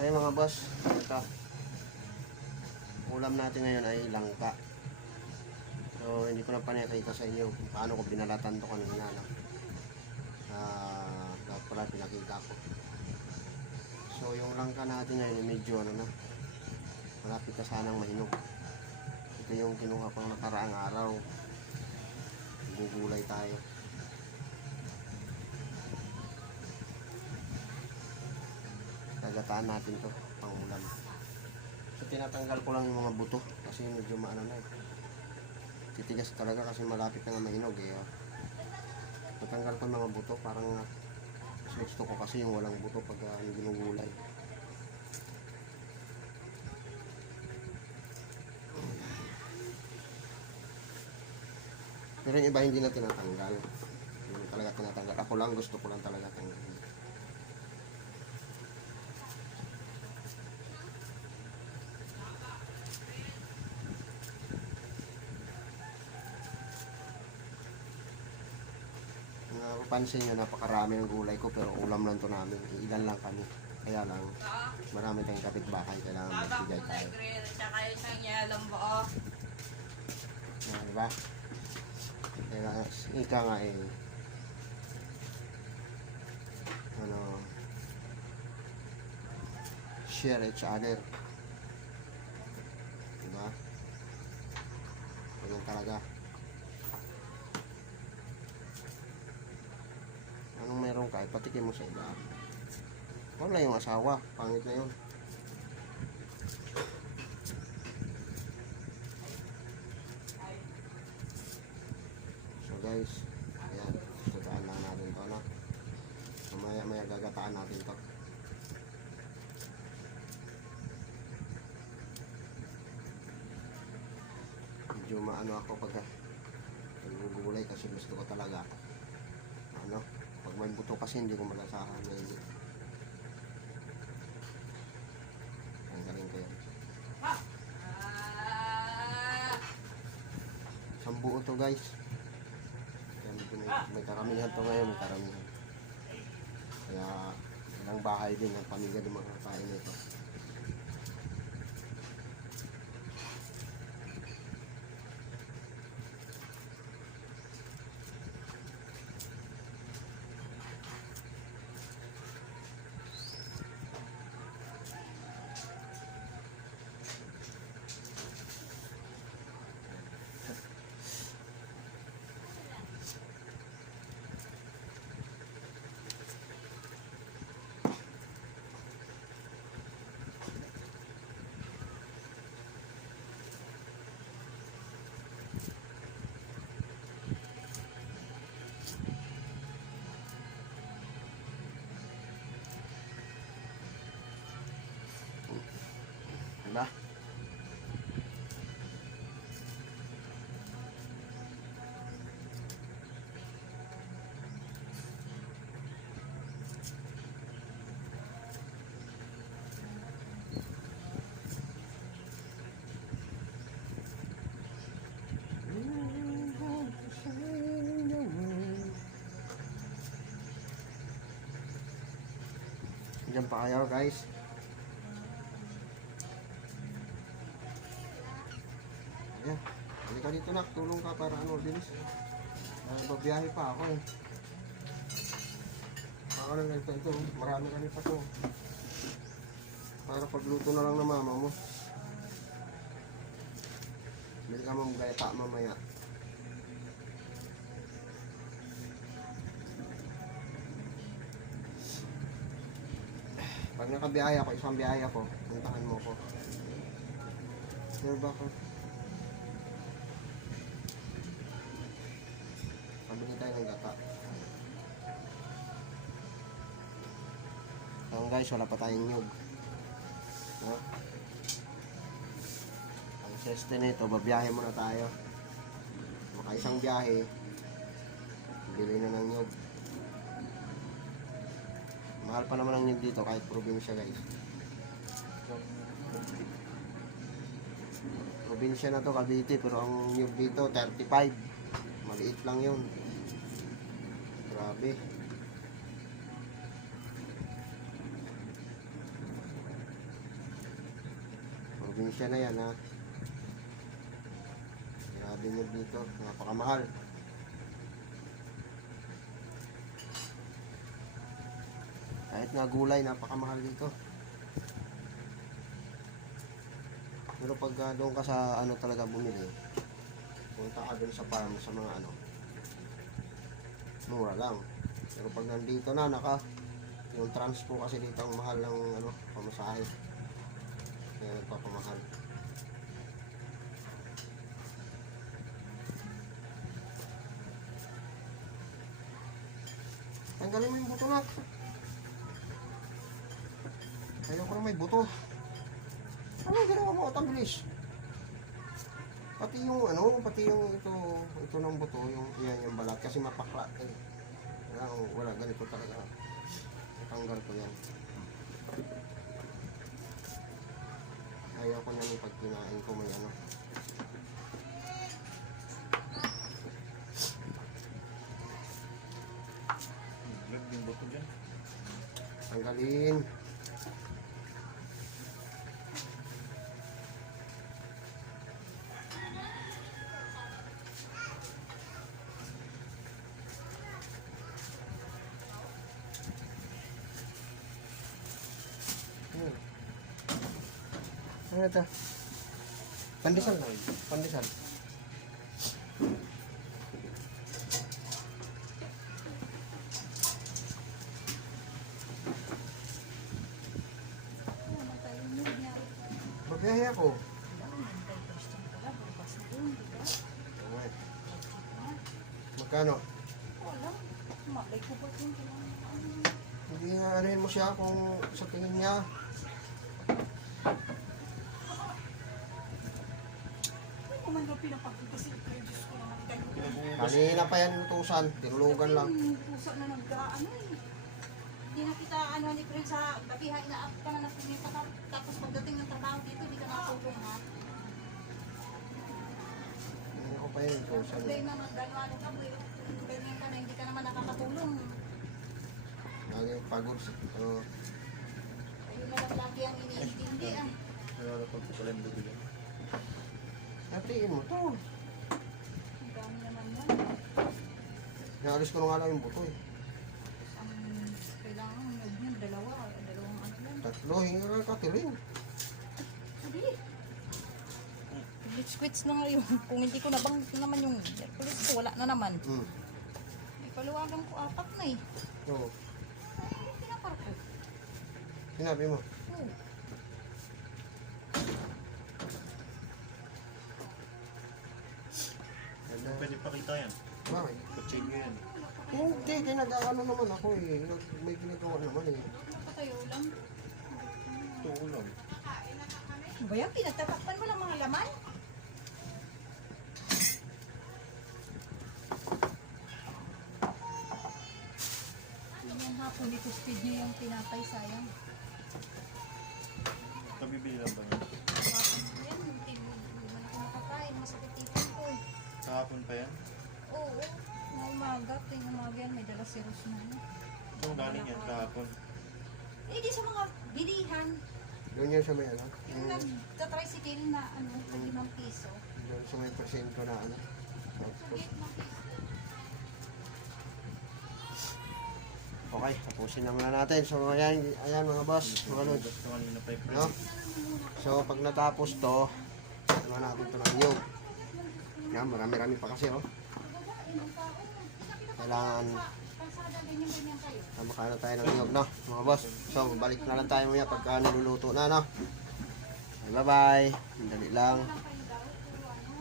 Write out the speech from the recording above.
Kaya mga boss, ito. Ulam natin ngayon ay langka. So, hindi ko na panakita sa inyo kung paano ko binalatan to kanina. No? Dapat pala pinakita ko. So, yung langka natin ngayon ay medyo ano na. Malapit na sanang mahinog. Ito yung kinuha pang nakaraang araw. Gugulay tayo. Nagataan natin to pang ulam. So tinatanggal ko lang yung mga buto kasi medyo maano na eh. Titigas talaga kasi malapit na nga mahinog eh. Natanggal ko yung mga buto, parang gusto ko kasi yung walang buto pag ginugulay. Pero yung iba hindi na tinatanggal. Hindi talaga tinatanggal. Ako lang gusto ko lang talaga tanggal. Pansin nyo, napakarami ng gulay ko pero ulam lang to namin. Ilan lang kami. Kaya lang, marami tayong kapitbahay. Kailangan magbigay tayo. Tsaka yun ang yalang buo. Diba? Kaya ika nga eh. Ano, share each other. Diba? Ganyan talaga. Anong meron ka, ipatikin mo sa iba. Wala yung asawa, pangit na yun. So guys, ayan, sutaan lang natin to, no? Mamaya gagataan natin to. Medyo maano ako pag gugulay kasi gusto ko talaga ano, pag may buto kasi hindi ko malasahan na yun. Ang galing ko yun. Isang buo to guys. May karamihan to ngayon, may karamihan. Kaya ilang bahay din ang pamilya din makakain nito. Diba? Diyan pa kayo guys. Ayan, halika dito nak, tulong ka para ano, bilis. Babiyahe pa ako eh. Ako na ganito, ito, marami kami pa to. Para pagluto na lang ng mama mo. Bili ka mamagayata mamaya. Pag nakabiyahe ako, isang biyahe ako, puntahan mo ko. Sure ba ko? Pabili tayo ng gata. So guys, wala pa tayong nyug. No? Ang seste nito, babiyahe muna tayo. Maka isang biyahe, bili na ng nyug. Mahal pa naman ang nyug dito kahit probinsya guys. So, probinsya na to, Cavite, pero ang nyug dito 35. Maliit lang yun. Grabe. probinsya na yan, ha. Grabe nyo dito, napakamahal. Kahit nga gulay, napakamahal dito. Pero pag doon ka sa ano talaga bumili, punta ka doon sa farm, sa mga ano, mura lang. Pero pag nandito na, yung transpo kasi dito ang mahal ng ano, pamasahe. Kaya nagpapamahal. Tanggalin mo yung buto na. Ayoko na may buto. Ano ginawa mo? At ang bilis. Pati yung ano, pati yung ito ng buto, yung yan yung balat kasi mapakla eh. Wala ganito talaga. Tanggal ko yan. Ayaw ko na yung pag kinain ko may ano. Lag yung buto dyan. Tanggalin. Ano ito? Pandesal lang. Pandesal. Magbiyahe ako. Okay. Magkano? Malay ko ba ito? Hindi nga anuhin mo siya kung sa tingin niya. Ano naman na pinapagkakasin ko yung Diyos ko naman kayo. Kanina pa yan utusan. Tinulugan lang. Pusa na nag-ano eh. Hindi na kita ano ni Prince sa gabiha, ina-up ka na na pumita tapos pagdating ng trabaho dito, hindi ka nakatulong ha. Hindi ko pa yan utusan. Problema mag-ano ka, ganyan ka na hindi ka naman nakakatulong. Lagi pagod. Ayun na lang lagi ang iniintindi ah. Wala pag pala yung buto dyan. Hatiin mo to. Ang dami naman yan. Naalis ko na nga lang yung buto eh. Ang kailangan ng nyug niyan, dalawang ano lang. Tatlo, hinga ka katiling. Sabi, quits na ngayon. Kung hindi ko nabang naman yung Hercules ko, wala na naman. Ipaluwagan ko 4 na eh. Oo. Ay, pinapar ko. Sinabi mo. Oo. Pwede pakita yan. Bakit? Kutsilyo yan. Hindi, nag-ano naman ako eh. May ginagawa naman eh. Nakatayo lang. Ito ulam. Ano ba yan? Pinagtatakpan mo lang mga laman? Yan hapon, itusted niyo yung tinapay, sayang. Kabibili lang ba yan? Hapon yan, hindi man ako nakakain. Masakit tipon ko eh. Kahapon pa yan? Oo, na umaga. Ting umaga yan, may dala si Rose na. Saan galing yan kahapon? Eh, di sa mga bilihan. Doon yan sa may ano. Yung nagtatricycle na ano, 5 piso. Doon sa may presento na ano. Sabihin mo piso. Okay, tapusin na muna natin. So, ayan mga boss, mga lods. Ito kanina pa yung No? So, pag natapos to, ano natin ito ng nyug. Yan, marami-rami pa kasi, oh. Kailangan Kalsada, ganyan-ganyan kayo. makano tayo ng nyug, no? Mga boss. So, balik na lang tayo muna pagka niluluto na, no? Bye-bye. Dali lang. Lang kayo daw, puro ano.